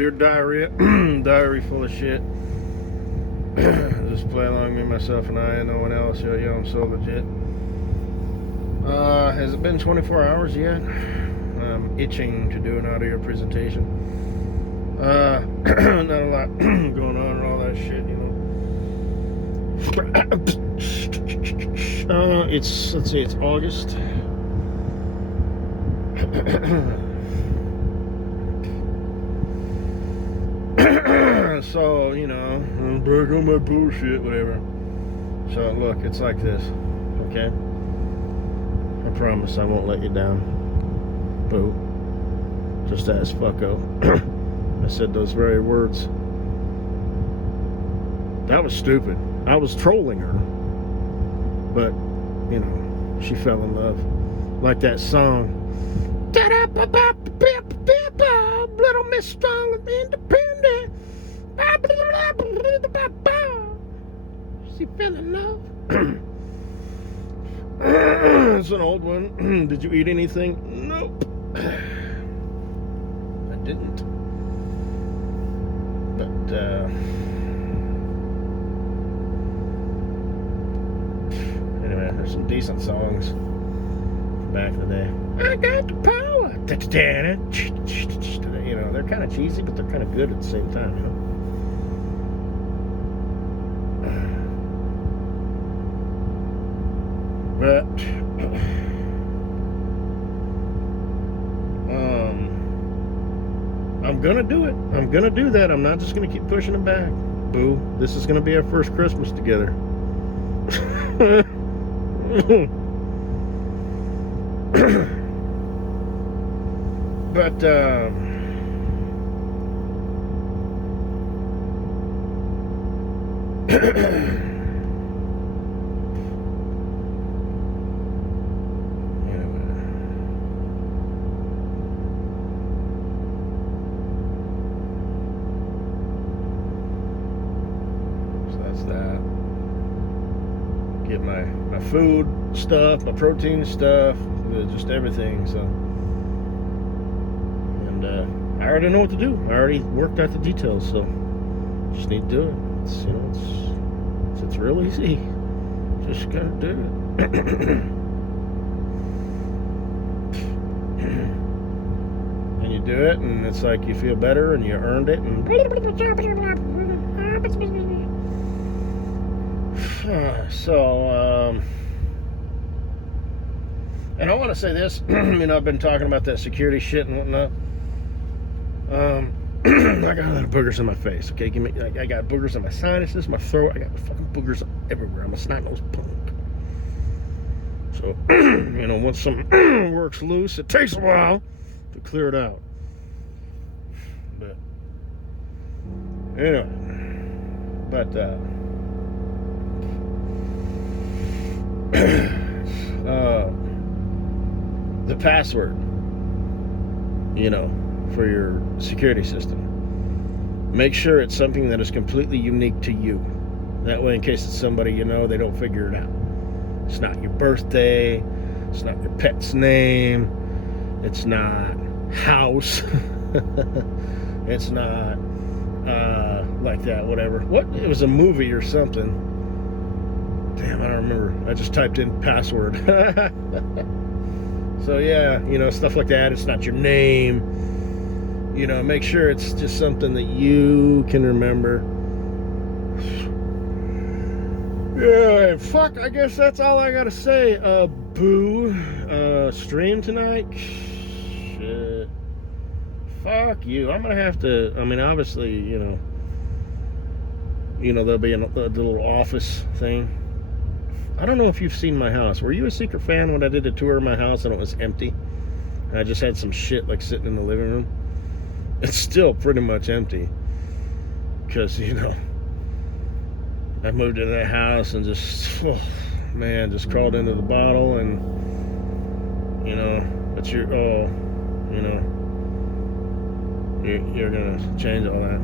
Dear diarrhea, diary full of shit. Just play along, me, myself, and I, and no one else. Yo, I'm so legit. Has it been 24 hours yet? I'm itching to do an audio presentation. Not a lot going on and all that shit, you know. Let's see, it's August. So, you know, I'm back on my bullshit, whatever. So, look, it's like this, okay? I promise I won't let you down. Boo. Just ask fucko. I said those very words. That was stupid. I was trolling her. But, you know, she fell in love. Like that song. Little Miss Strong and Independent. She fell in love. It's an old one. Did you eat anything? Nope. I didn't. But, anyway, there's some decent songs from back in the day. I got the power. You know, they're kind of cheesy, but they're kind of good at the same time, you know. But I'm gonna do it. I'm gonna do that. I'm not just gonna keep pushing it back. Boo. This is gonna be our first Christmas together. But that. Get my food stuff, my protein stuff, just everything. So, and I already know what to do. I already worked out the details. So, just need to do it. It's, you know, it's real easy. Just gotta do it. And you do it, and it's like you feel better, and you earned it, and. So, and I want to say this, you know, I've been talking about that security shit and whatnot. I got a lot of boogers in my face, okay? I got boogers in my sinuses, my throat, I got fucking boogers everywhere. I'm a snot-nosed punk. So, you know, once something works loose, it takes a while to clear it out. But, anyway, the password, you know, for your security system, make sure it's something that is completely unique to you. That way, in case it's somebody you know, they don't figure it out. It's not your birthday, it's not your pet's name, it's not house, it's not like that, whatever. What? It was a movie or something. Damn, I don't remember. I just typed in password. So yeah, you know, stuff like that. It's not your name. You know, make sure it's just something that you can remember. Yeah, fuck, I guess that's all I gotta say. Boo. Stream tonight? Shit. Fuck you. I'm gonna have to, I mean, obviously, you know, there'll be a little office thing. I don't know if you've seen my house. Were you a secret fan when I did a tour of my house and it was empty? And I just had some shit like sitting in the living room. It's still pretty much empty. Because, you know, I moved into that house and just, oh, man, just crawled into the bottle and, you know, but you're going to change all that.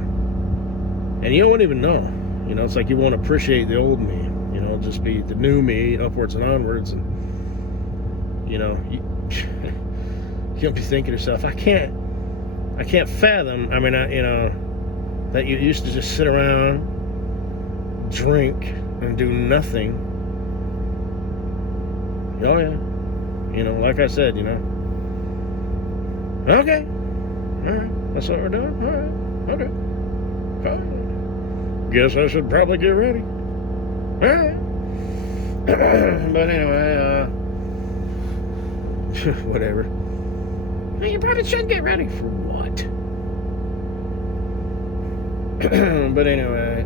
And you won't even know. You know, it's like you won't appreciate the old me. You know, just be the new me, upwards and onwards. And, you know, you'll be thinking to yourself, I can't I can't fathom. I mean, that you used to just sit around, drink, and do nothing. Oh yeah, like I said, okay, all right, that's what we're doing. All right, okay, fine. Guess I should probably get ready. All right. But anyway, whatever. Well, you probably should get ready for what? But anyway,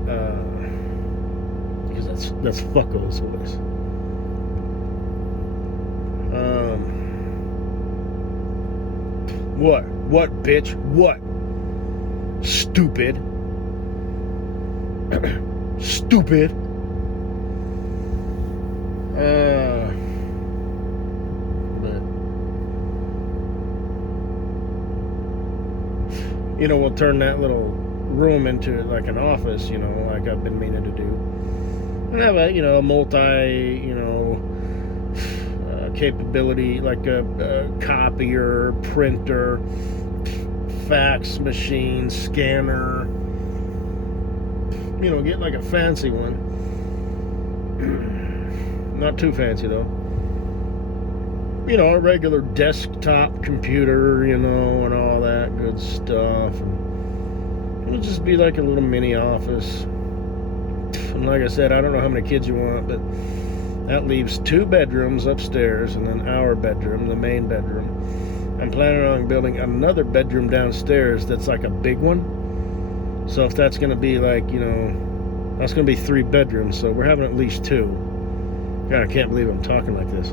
because that's fucko's voice. What, bitch? What? Stupid. Stupid. But we'll turn that little room into like an office, like I've been meaning to do. And have a multi, capability, like a copier, printer, fax machine, scanner. Get like a fancy one. Not too fancy though. A regular desktop computer, and all that good stuff. And it'll just be like a little mini office. And like I said, I don't know how many kids you want, but that leaves 2 bedrooms upstairs and then our bedroom, the main bedroom. I'm planning on building another bedroom downstairs that's like a big one. So if that's going to be like, that's going to be 3 bedrooms. So we're having at least 2. God, I can't believe I'm talking like this.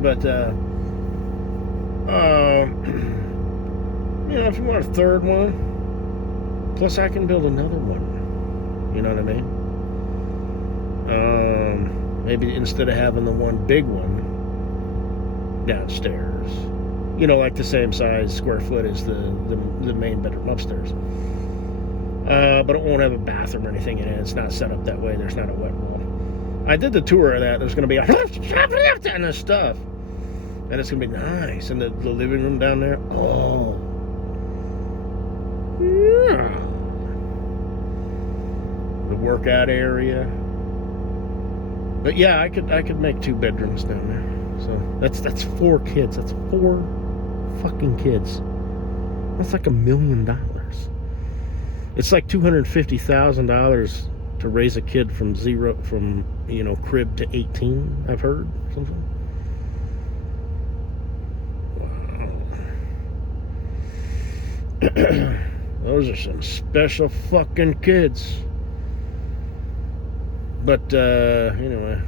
But, if you want a 3rd one, plus I can build another one. You know what I mean? Maybe instead of having the one big one downstairs, like the same size square foot as the main bedroom upstairs. But it won't have a bathroom or anything in it. It's not set up that way. There's not a wet wall. I did the tour of that. There's going to be a and this stuff, and it's going to be nice. And the living room down there. Oh, yeah. The workout area. But yeah, I could make 2 bedrooms down there. So that's 4 kids. That's 4 fucking kids. That's like $1 million. It's like $250,000 to raise a kid from crib to 18. I've heard something. Wow. Those are some special fucking kids. But anyway,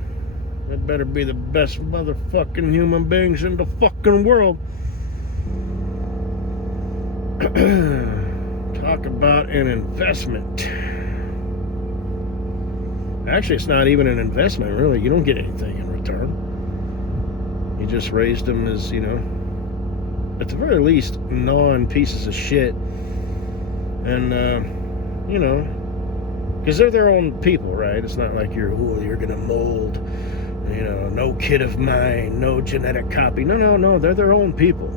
they better be the best motherfucking human beings in the fucking world. Talk about an investment. Actually, it's not even an investment, really. You don't get anything in return. You just raised them as, at the very least, non-pieces of shit. And, because they're their own people, right? It's not like you're gonna mold, no kid of mine, no genetic copy. No, they're their own people.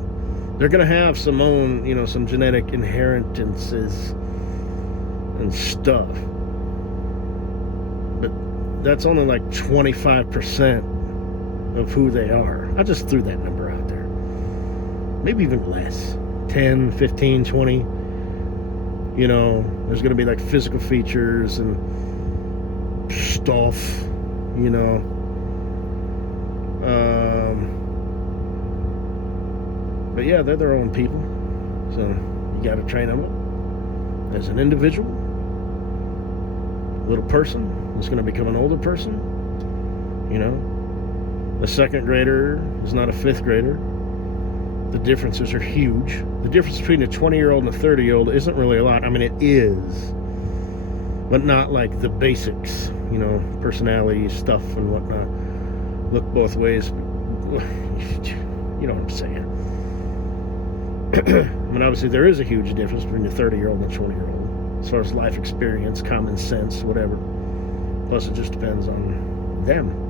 They're gonna have some own, some genetic inheritances and stuff. But that's only like 25% of who they are. I just threw that number out there. Maybe even less. 10, 15, 20. There's going to be like physical features and stuff, But yeah, they're their own people. So you got to train them up as an individual. Little person is going to become an older person. A 2nd grader is not a 5th grader. The differences are huge. The difference between a 20-year-old and a 30-year-old isn't really a lot. I mean, it is, but not like the basics, personality stuff and whatnot. Look both ways. You know what I'm saying. I mean, obviously there is a huge difference between a 30-year-old and a 20-year-old as far as life experience, common sense, whatever. Plus, it just depends on them.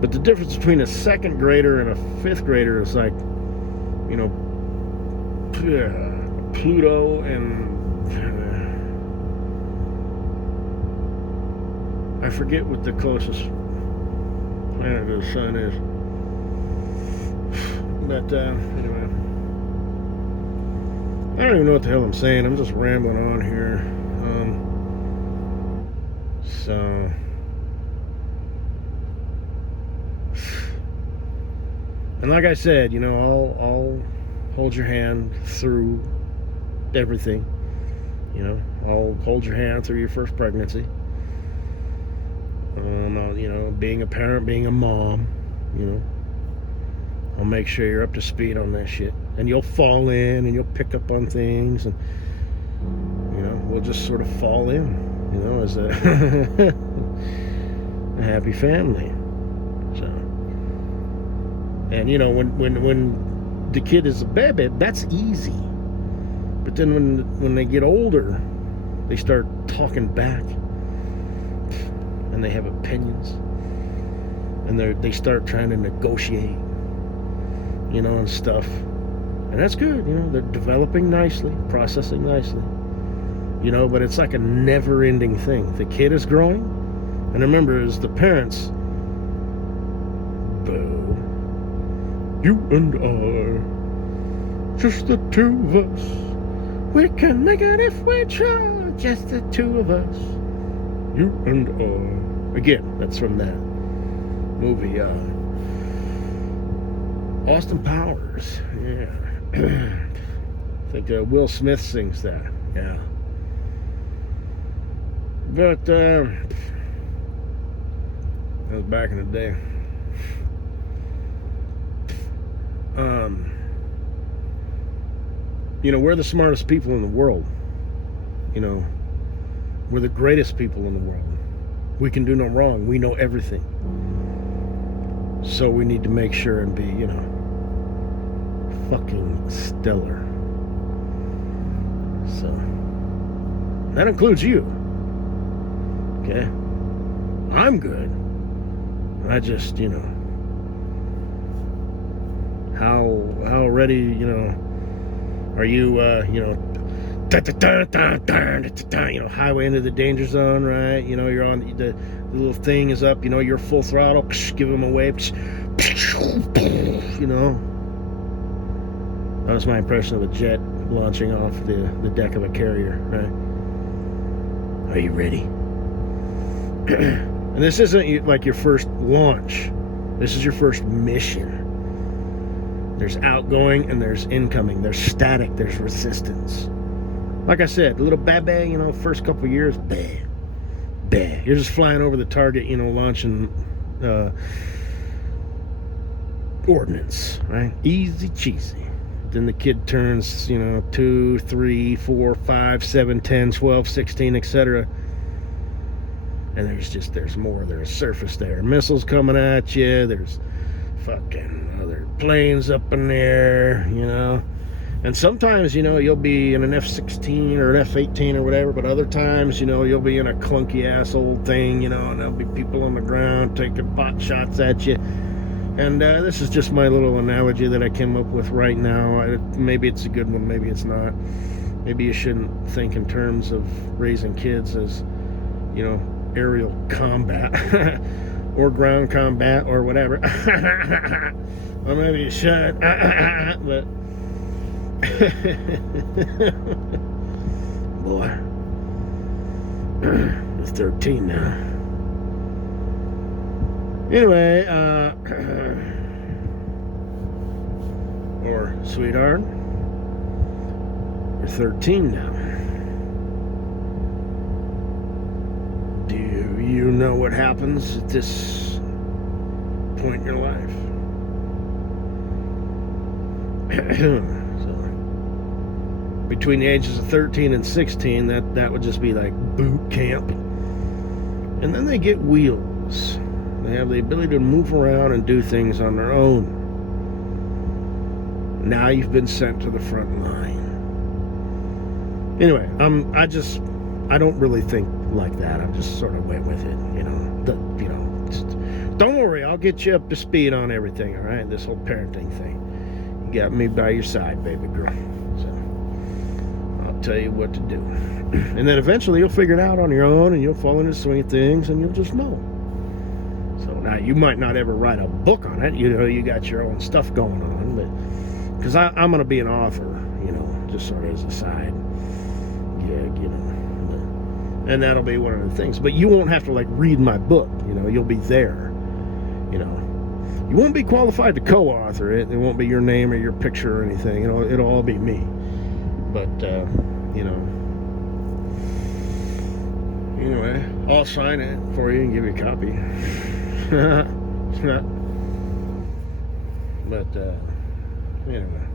But the difference between a 2nd grader and a 5th grader is like, you know, Pluto and I forget what the closest planet to the sun is. But anyway, I don't even know what the hell I'm saying. I'm just rambling on here. So and like I said, you know, I'll hold your hand through everything. You know, I'll hold your hand through your first pregnancy. You know, being a parent, being a mom, you know, I'll make sure you're up to speed on that shit. And you'll fall in and you'll pick up on things, and, you know, we'll just sort of fall in, you know, as a, a happy family. So, and, you know, when the kid is a baby, that's easy. But then when they get older, they start talking back. And they have opinions, and they start trying to negotiate, you know, and stuff, and that's good. You know, they're developing nicely, processing nicely, you know, but it's like a never-ending thing. The kid is growing, and remember, as the parents, boo, you and I, just the two of us, we can make it if we try, just the two of us. You and I. Again, that's from that movie, Austin Powers. Yeah. I think Will Smith sings that. Yeah. But, that was back in the day. You know, we're the smartest people in the world. You know, we're the greatest people in the world. We can do no wrong. We know everything. So we need to make sure and be, you know, fucking stellar. So that includes you. Okay? I'm good. I just, you know, how ready, you know, are you, you know, you know, highway into the danger zone, right? You know, you're on the little thing is up, you know, you're full throttle, give them away, you know. That was my impression of a jet launching off the deck of a carrier, right? Are you ready? And this isn't like your first launch. This is your first mission. There's outgoing and there's incoming. There's static, there's resistance. Like I said, a little ba-ba, you know, first couple years, bah, bah. You're just flying over the target, you know, launching ordnance, right? Easy cheesy. Then the kid turns, you know, 2, 3, 4, 5, 7, 10, 12, 16, etc. And there's more. There's surface there. Missiles coming at you. There's fucking other planes up in there, you know. And sometimes, you know, you'll be in an F-16 or an F-18 or whatever, but other times, you know, you'll be in a clunky ass old thing, you know, and there'll be people on the ground taking pot shots at you. And this is just my little analogy that I came up with right now. Maybe it's a good one, maybe it's not. Maybe you shouldn't think in terms of raising kids as, you know, aerial combat or ground combat or whatever. Or maybe you should, but boy, it's 13 now. Anyway, or sweetheart, you're 13 now. Do you know what happens at this point in your life? So, between the ages of 13 and 16, that would just be like boot camp. And then they get wheels. They have the ability to move around and do things on their own. Now you've been sent to the front line. Anyway, I don't really think like that. I just sort of went with it, you know. Don't worry, I'll get you up to speed on everything, all right? This whole parenting thing. got me by your side, baby girl. So I'll tell you what to do. And then eventually you'll figure it out on your own, and you'll fall into the swing of things, and you'll just know. So now you might not ever write a book on it. You know, you got your own stuff going on, but because I'm going to be an author, you know, just sort of as a side gig, you know. And that'll be one of the things. But you won't have to like read my book, you know. You'll be there, you know. You won't be qualified to co-author it. It won't be your name or your picture or anything. You know, it'll all be me. But you know, anyway, I'll sign it for you and give you a copy. But anyway,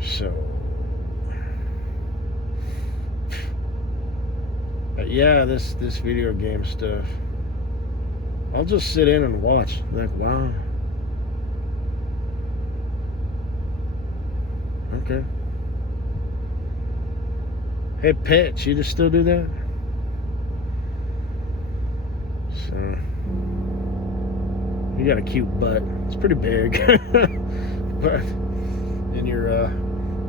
so yeah, this video game stuff, I'll just sit in and watch, like, wow, okay. Hey, Pitch, you just still do that? So, you got a cute butt. It's pretty big. But in your,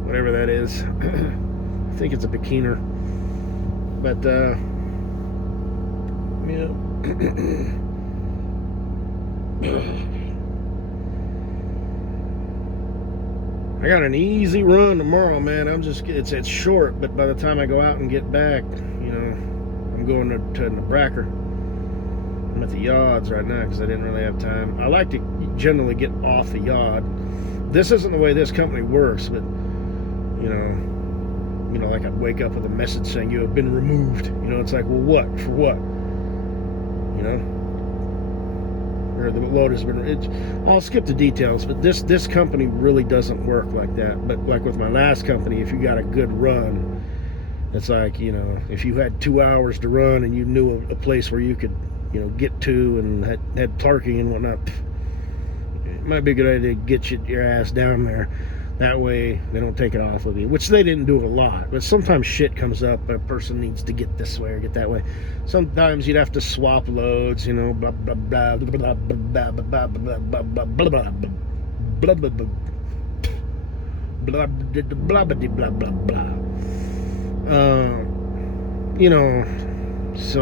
whatever that is, I think it's a bikini. But, yeah. I got an easy run tomorrow, man. It's short, but by the time I go out and get back, you know, I'm going to Nebraska. I'm at the yards right now because I didn't really have time. I like to generally get off the yard. This isn't the way this company works, but you know, like I'd wake up with a message saying you have been removed. You know, it's like, well, what? For what? You know, or the load has been. I'll skip the details, but this company really doesn't work like that. But like with my last company, if you got a good run, it's like, you know, if you had 2 hours to run and you knew a place where you could, you know, get to and had parking and whatnot, it might be a good idea to get your ass down there. That way they don't take it off of you, which they didn't do a lot. But sometimes shit comes up, but a person needs to get this way or get that way. Sometimes you'd have to swap loads, you know, blah blah blah blah blah blah blah blah blah blah blah blah blah blah blah blah blah. You know, so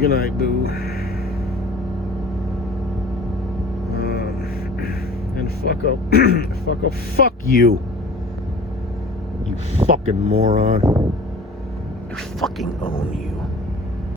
good night, boo. And fuck you. You fucking moron. I fucking own you.